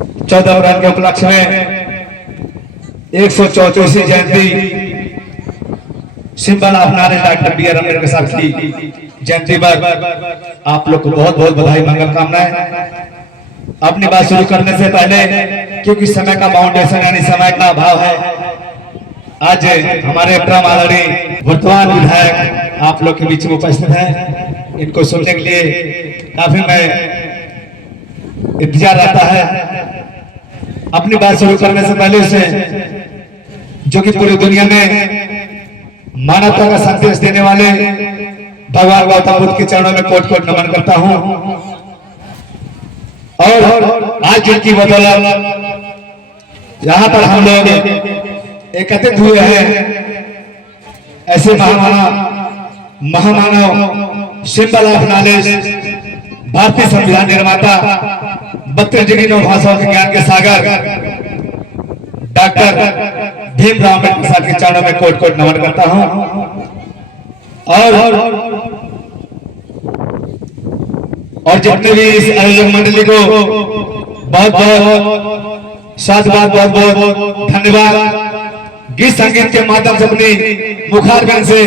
14 अप्रैल के उपलक्ष्य में 134वीं जयंती symbol of knowledge doctor B R Ambedkar साहब की जयंती पर आप लोग को बहुत बहुत बधाई, मंगल कामनाएं। अपनी बात शुरू करने से पहले, क्योंकि समय का बाउंडेशन यानी समय का अभाव है, आज हमारे परम आदरणीय वर्तमान विधायक आप लोग के बीच में उपस्थित हैं। इनको सुनने के लिए काफी मैं इंतजार रहता है। अपनी बात शुरू करने से पहले से जो कि पूरी दुनिया में मानवता का संदेश देने वाले भगवान गौतम बुद्ध के चरणों में कोट कोट नमन करता हूं। और आज जिनकी बदौलत यहां पर हम लोग एकत्रित हुए हैं, ऐसे महामानव सिंबल ऑफ नॉलेज, भारतीय संविधान निर्माता, 32 डिग्री 9 भाषाओं के ज्ञान के सागर डॉक्टर भीमराव अम्बेडकर साहब के चरणों में कोट कोट नमन करता हूं। और जितने भी इस आयोजक मंडली को बहुत बहुत साधुवाद, बहुत बहुत धन्यवाद। गीत संगीत के माध्यम से अपनी मुखारबिंद से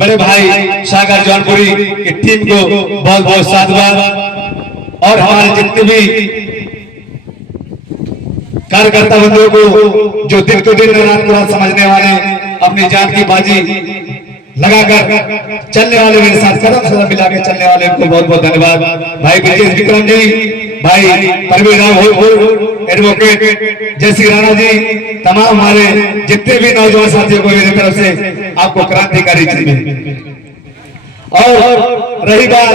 बड़े भाई सागर जौनपुरी की टीम को बहुत बहुत साधुवाद। और हमारे जितने भी कार्यकर्ता बंधुओं को जो दिन को दिन रात को रात समझने वाले, अपनी जान की बाजी लगाकर चलने वाले, मेरे साथ कदम से मिला के चलने वाले, उनको बहुत बहुत धन्यवाद। भाई ब्रजेश विक्रम जी, भाई परवीन राव एडवोकेट जयश्री राणा जी, तमाम हमारे जितने भी नौजवान साथियों को मेरी तरफ से आपको क्रांतिकारी चाहिए। और रही बात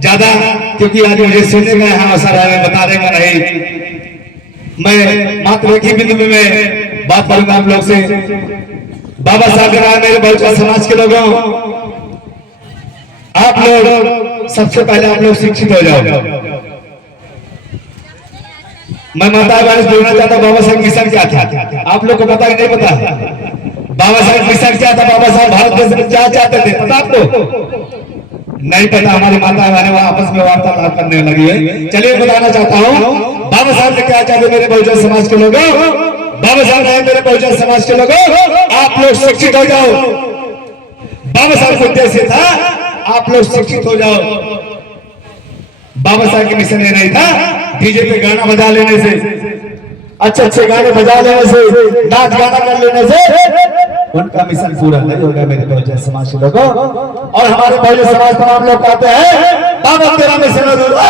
ज्यादा, क्योंकि आज मुझे सुनने का यहाँ अवसर है, बता देगा नहीं, मैं मात्र एक ही बिंदु में मैं बात करूंगा आप लोग से। बाबा साहब के नाम मेरे बहुजन समाज के लोगों, आप लोग सबसे पहले आप लोग शिक्षित हो जाओ। मैं माता बारिश बोलना चाहता हूं, बाबा साहब मिशन क्या था आप लोग को पता है नहीं पता? बाबा साहब मिशन क्या था? बाबा साहब भारत देश में क्या चाहते थे पता आपको? नहीं पता। हमारी माता बहनें वहां आपस में वार्तालाप करने लगी है। चलिए बताना चाहता हूं बाबा साहब ने क्या चाहते मेरे बहुजन समाज के लोगों। बाबा साहब ने मेरे बहुजन समाज के लोगों, आप लोग शिक्षित हो जाओ। बाबा साहब का उद्देश्य था आप लोग शिक्षित हो जाओ। बाबा साहब की मिशन ये नहीं था डीजे पे गाना बजा लेने से, अच्छे अच्छे गाने बजा लेने से, नाच गाना कर लेने से उनका मिशन पूरा नहीं होगा मेरे बहुजन समाज के लोगों। और हमारे बहुजन समाज पर आप लोग कहते हैं बाबा तेरा मिशन अधूरा,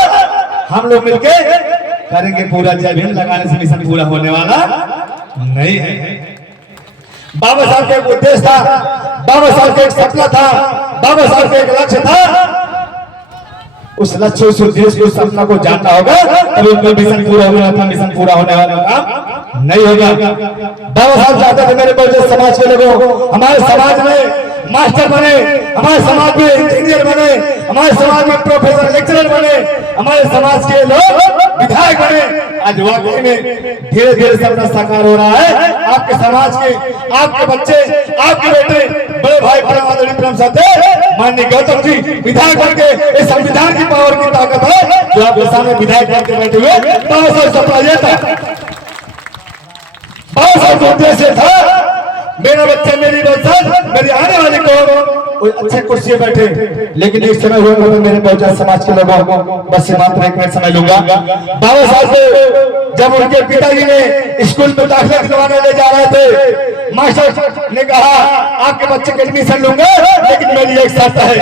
हम लोग मिलके करेंगे पूरा। जय भीम लगाने से मिशन पूरा होने वाला नहीं है। बाबा साहब का एक उद्देश्य था, बाबा साहब का एक सपना था, बाबा साहब का एक लक्ष्य था। उस लक्ष्य, उस उद्देश्य, उस सपना को जानना होगा, तभी उनका मिशन पूरा होगा था। मिशन पूरा होने वाला काम नहीं होगा। बाबा साहब चाहते थे मेरे बहुजन समाज के लोगों हमारे समाज में मास्टर बने, हमारे समाज में इंजीनियर बने, हमारे समाज में प्रोफेसर लेक्चरर बने, हमारे समाज के लोग विधायक बने। आज वाकई में धीरे धीरे सपना साकार हो रहा है। आपके समाज के, आपके बच्चे, आपके बेटे, बड़े भाई परम सत्य माननीय गौतम जी विधायक बन के, इस संविधान की पावर की ताकत है जो आपके सामने विधायक बन के बैठे हुए। बाबा साहब सपना ये था, बाबा साहब का उद्देश्य था मेरा बच्चा, मेरी बच्चा, मेरी आने वाले को अच्छे कुर्सी बैठे। लेकिन एक समय हुआ मेरे बहुजन समाज के लोगों को, बस मात्र एक मिनट समय लूंगा। बाबा साहब से जब उनके पिताजी ने स्कूल में दाखिला दिलवाने ले जा रहे थे, मास्टर ने कहा आपके बच्चे के एडमिशन लूंगा लेकिन मेरी एक शर्त है।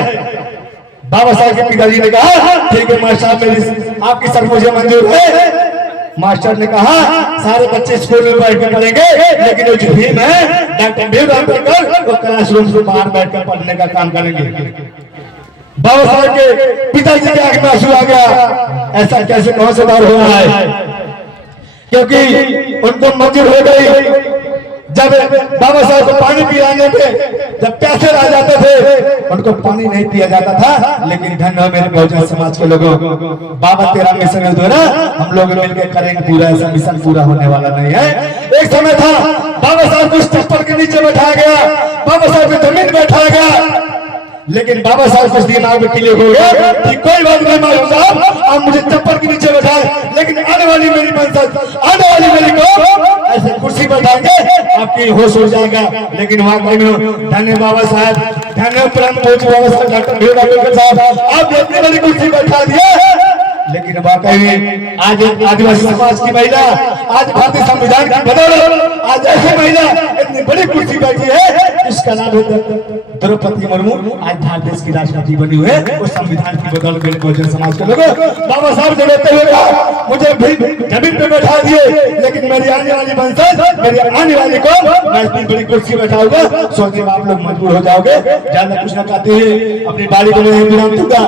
बाबा साहब के पिताजी ने कहा ठीक है मास्टर, मेरी आपकी शर्त मुझे मंजूर है। मास्टर ने कहा सारे बच्चे स्कूल में बैठकर पढ़ेंगे, लेकिन जो भीम है डॉक्टर भीमराव अम्बेडकर वो क्लासरूम से बाहर बैठकर पढ़ने का काम करेंगे। बाबा साहब के पिताजी के आंख में आंसू आ गया, ऐसा कैसे कौन से बार हो रहा है? क्योंकि उनको मंजूर हो गई। जब बाबा साहब को पानी पिलाने पे जब प्यासे रह जाते थे, उनको पानी नहीं पिया जाता था। लेकिन धन्य हो मेरे बहुजन समाज के लोगों, बाबा तेरा मिशन अधूरा, हम लोग मिलकर करेंगे पूरा। ऐसा मिशन पूरा होने वाला नहीं है। एक समय था बाबा साहब को स्टेशन के नीचे बैठाया गया, बाबा साहब को जमीन बैठाया गया, लेकिन बाबा साहब कुछ दिमाग में क्लियर हो गया कि कोई बात नहीं मालूम साहब, आप मुझे चप्पल के नीचे बैठाए, लेकिन आने वाली मेरी मंजिल, आने वाली मेरी को ऐसे कुर्सी बैठाएंगे आपकी होश हो जाएगा। लेकिन वाकई में धन्य बाबा साहब, धन्य परम पूज्य बाबा साहब डॉक्टर भीमराव अम्बेडकर साहब, आपने इतनी बड़ी कुर्सी बैठा दिया। लेकिन वाकई में आज आदिवासी समाज की महिला, आज भारतीय संविधान की बदौलत आज ऐसी महिला इतनी बड़ी कुर्सी बैठी है, इसका नाम है द्रौपदी मुर्मू। आज भारत देश की राष्ट्रपति बनी हुई है उस संविधान की बदौलत मेरे बहुजन समाज के लोगों। बाबा साहब जब लेते हुए कहा मुझे जमीन पे बैठा दिए, लेकिन मेरी आने वाली वंशज, मेरी आने वाली को मैं इतनी बड़ी कुर्सी बैठाऊंगा, सोचने में आप लोग मजबूर हो जाओगे। ज्यादा कुछ न कहते हुए अपनी बारी को मैं विराम दूंगा,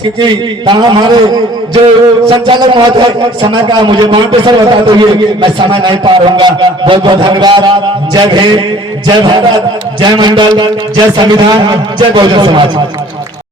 क्योंकि हमारे जो संचालक महोदय समय का मुझे मार्गदर्शन बताते हुए मैं समय नहीं पा रहूंगा। बहुत बहुत धन्यवाद। जय भीम, जय भारत, जय मंडल, जय संविधान, जय बहुजन समाज।